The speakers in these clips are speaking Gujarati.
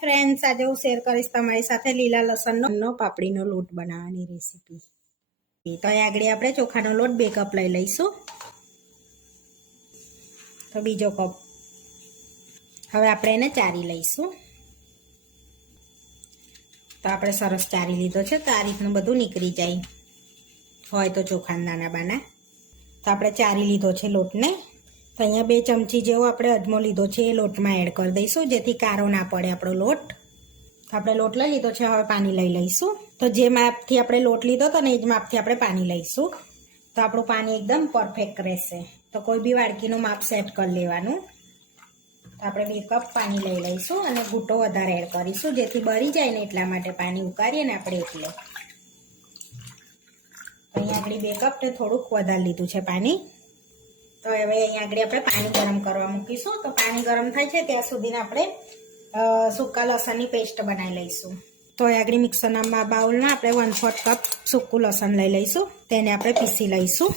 ફ્રેન્ડ્સ, આજે હું શેર કરીશ તમારી સાથે લીલા લસણનો પાપડીનો લોટ બનાવવાની રેસીપી. તો અહીં આગળ આપણે ચોખાનો લોટ 2 કપ લઈ લઈશું. તો બીજો કપ હવે આપણે એને ચારી લઈશું. તો આપણે સરસ ચારી લીધો છે. તો આ રીતનું બધું નીકળી જાય હોય તો ચોખાના નાના બાના. તો આપણે ચારી લીધો છે લોટને. તો અહીંયા 2 ચમચી જેવો આપણે અજમો લીધો છે, એ લોટમાં એડ કરી દઈશું જેથી કારો ના પડે આપણો લોટ. તો આપણે લોટ લઈ લીધો છે, હવે પાણી લઈ લઈશું. તો જે માપથી આપણે લોટ લીધો હતો ને એ જ માપથી આપણે પાણી લઈશું. તો આપણું પાણી એકદમ પરફેક્ટ રહેશે. તો કોઈ બી વાડકીનું માપ સેટ કરી લેવાનું. તો આપણે 2 કપ પાણી લઈ લઈશું અને ઘૂંટો વધારે એડ કરીશું જેથી બળી જાય ને એટલા માટે પાણી ઉકાળીએ ને આપણે એટલે. અહીંયા આગળ 2 કપ ને થોડુંક વધારે લીધું છે પાણી. તો હવે અહીંયા આગળ આપણે પાણી ગરમ કરવા મૂકીશું. તો પાણી ગરમ થાય છે ત્યાં સુધીને આપણે સૂકા લસણની પેસ્ટ બનાવી લઈશું. તો અહીં આગળ મિક્સરના બાઉલમાં આપણે 1/4 કપ સૂકું લસણ લઈ લઈશું. તેને આપણે પીસી લઈશું.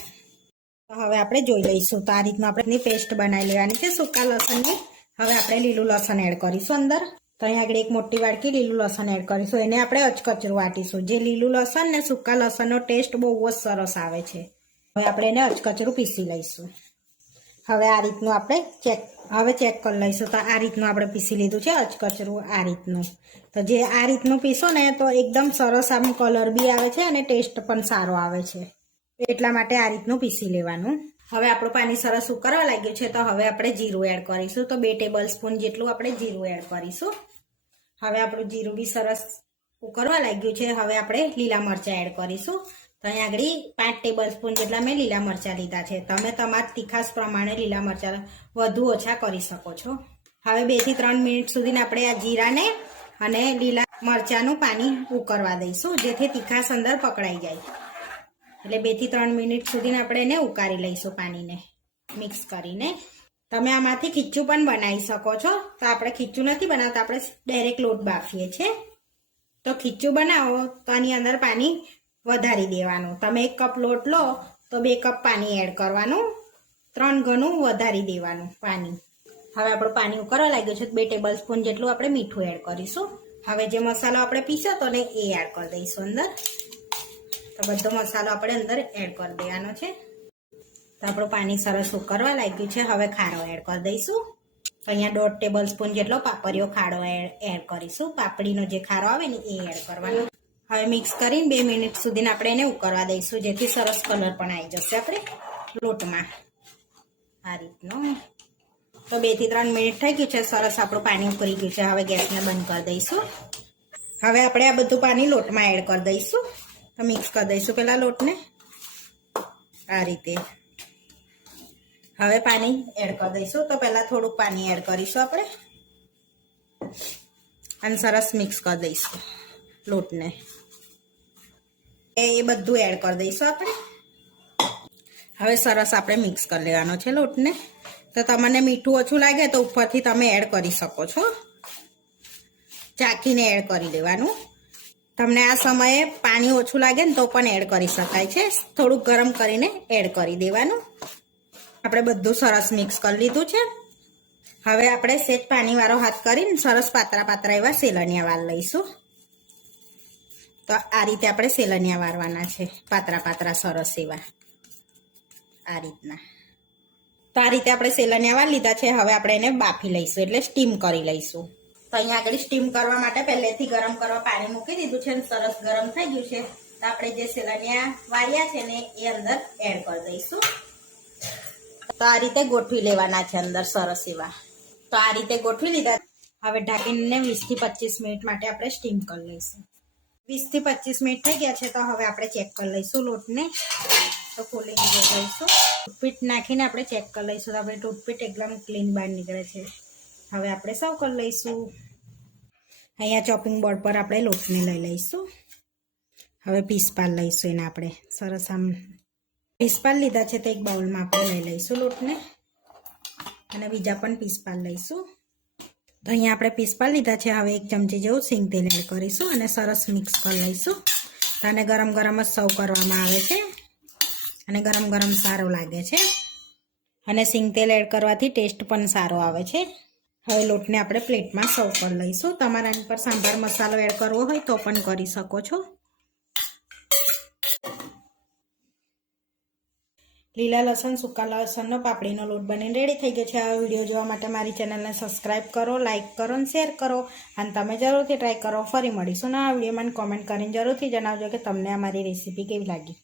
તો હવે આપણે જોઈ લઈશું. તો આ રીતનું આપણે પેસ્ટ બનાવી લેવાની છે સૂકા લસણની. હવે આપણે લીલું લસણ એડ કરીશું અંદર. તો અહીં આગળ 1 મોટી વાડકી લીલું લસણ એડ કરીશું. એને આપણે અચકચરું વાટીશું. જે લીલું લસણ ને સૂકા લસણનો ટેસ્ટ બહુ જ સરસ આવે છે. હવે આપણે એને અચકચરું પીસી લઈશું. હવે આ રીતનું આપણે ચેક કરી લઈશું. તો આ રીતનું આપણે પીસી લીધું છે અચકચરું, આ રીતનું. તો જે આ રીતનું પીસો ને તો એકદમ સરસ આમ કલર બી આવે છે અને ટેસ્ટ પણ સારો આવે છે. એટલા માટે આ રીતનું પીસી લેવાનું. હવે આપણું પાણી સરસ ઉકળવા લાગ્યું છે. તો હવે આપણે જીરું એડ કરીશું. તો 2 ટેબલ સ્પૂન જેટલું આપણે જીરું એડ કરીશું. હવે આપણું જીરું બી સરસ ઉકળવા લાગ્યું છે. હવે આપણે લીલા મરચાં એડ કરીશું. તો અહીં આગળ 5 ટેબલ સ્પૂન જેટલા મેં લીલા મરચાં લીધા છે. તમે તમારા તીખાસ પ્રમાણે લીલા મરચાં વધુ ઓછા કરી શકો છો. હવે 2 થી 3 મિનિટ સુધી આપણે આ જીરાને અને લીલા મરચાંનું પાણી ઉકળવા દઈશું જેથી તીખાસ અંદર પકડાઈ જાય. એટલે 2 થી 3 મિનિટ સુધી આપણે એને ઉકાળી લઈશું પાણીને મિક્સ કરીને. તમે આમાંથી ખીચું પણ બનાવી શકો છો. તો આપણે ખીચું નથી બનાવતા, આપણે ડાયરેક્ટ લોટ બાફીએ છીએ. તો ખીચું બનાવો તો આની અંદર પાણી વધારી દેવાનું. તમે 1 કપ લોટ લો તો 2 કપ પાણી એડ કરવાનું. 3 ગણું વધારી દેવાનું પાણી. હવે આપણું પાણી ઉકળવા લાગ્યું છે. 2 ટેબલ સ્પૂન જેટલું આપણે મીઠું એડ કરીશું. હવે જે મસાલો આપણે પીસ્યો તો ને એ એડ કરી દઈશું અંદર. તો બધો મસાલો આપણે અંદર એડ કરી દેવાનો છે. તો આપણું પાણી સરસ ઉકળવા લાગ્યું છે. હવે ખારો એડ કરી દઈશું. તો અહીંયા 1.5 ટેબલ સ્પૂન જેટલો પાપરીયો ખારો એડ કરીશું. પાપડીનો જે ખારો આવે ને એ એડ કરવાનો. હવે મિક્સ કરીને 2 મિનિટ સુધી આપણે એને ઉકળવા દઈશું જેથી સરસ કલર પણ આવી જશે આપણે લોટમાં આ રીતનો. તો 2 થી 3 મિનિટ થઈ ગયું છે. સરસ આપણું પાણી ઉકળી ગયું છે. હવે ગેસને બંધ કરી દઈશું. હવે આપણે આ બધું પાણી લોટમાં એડ કરી દઈશું. તો મિક્સ કરી દઈશું પેલા લોટને આ રીતે. હવે પાણી એડ કરી દઈશું. તો પહેલા થોડુંક પાણી એડ કરીશું આપણે અને સરસ મિક્સ કરી દઈશું લોટને. એ બધું એડ કરી દઈશું આપણે. હવે સરસ આપણે મિક્સ કરી લેવાનો છે લોટને. તો તમને મીઠું ઓછું લાગે તો ઉપરથી તમે એડ કરી શકો છો. ચાખીને એડ કરી દેવાનું. તમને આ સમયે પાણી ઓછું લાગે ને તો પણ એડ કરી શકાય છે. થોડુંક ગરમ કરીને એડ કરી દેવાનું. આપણે બધું સરસ મિક્સ કરી લીધું છે. હવે આપણે સેજ પાણીવાળો હાથ કરીને સરસ પાતળા પાતળા એવા સેલનિયા વાર લઈશું. તો આ રીતે આપણે સેલનિયા વારવાના છે, પાતળા પાતળા સરસ એવા આ રીતના. તો આ રીતે આપણે સેલનિયા વાર લીધા છે. હવે આપણે એને બાફી લઈશું એટલે સ્ટીમ કરી લઈશું. તો અહીંયા આગળ સ્ટીમ કરવા માટે પહેલેથી ગરમ કરવા પાણી મૂકી દીધું છે. સરસ ગરમ થઈ ગયું છે. તો આપણે જે સેલનિયા વાર્યા છે ને એ અંદર એડ કરી દઈશું. તો આ રીતે ગોઠવી લેવાના છે અંદર સરસ એવા. તો આ રીતે ગોઠવી લીધા. હવે ઢાંકીને 20 થી 25 મિનિટ માટે આપણે સ્ટીમ કરી લઈશું. 20 થી 25 મિનિટ થઈ ગયા છે. તો હવે આપણે ચેક કરી લઈશું લોટને. તો ખોલીને જોઈ લઈશું. ટૂથપીક નાખીને આપણે ચેક કરી લઈશું. તો આપણે ટૂથપીક એકદમ ક્લીન બહાર નીકળે છે. હવે આપણે સર્વ કરી લઈશું. અહીંયા ચોપિંગ બોર્ડ પર આપણે લોટને લઈ લઈશું. હવે પીસ પાડ લઈશું એને આપણે સરસ આમ પીસ પાડ લીધા છે. તો એક બાઉલમાં આપણે લઈ લઈશું લોટને અને બીજા પણ પીસ પાડ લઈશું. તો અહીંયા આપણે પીસ પાડ લીધા છે. હવે 1 ચમચી જેવું સિંગ તેલ એડ કરીશું અને સરસ મિક્સ કરી લઈશું. તો આને ગરમ ગરમ જ સર્વ કરવામાં આવે છે અને ગરમ ગરમ સારો લાગે છે. અને સિંગ તેલ એડ કરવાથી ટેસ્ટ પણ સારો આવે છે. હવે લોટને આપણે પ્લેટમાં સર્વ કરી લઈશું. તમારે આની પર સાંભાર મસાલો એડ કરવો હોય તો પણ કરી શકો છો. લીલા લસણ, સૂકા લસણનો પાપડીનો લોટ બનીને રેડી થઈ ગયો છે. આ વિડીયો જોવા માટે મારી ચેનલને સબસ્ક્રાઈબ કરો, લાઇક કરો અને શેર કરો. અને તમે જરૂરથી ટ્રાય કરો. ફરી મળીશું નવા વિડીયોમાં. કોમેન્ટ કરીને જરૂરથી જણાવજો કે તમને અમારી રેસીપી કેવી લાગી.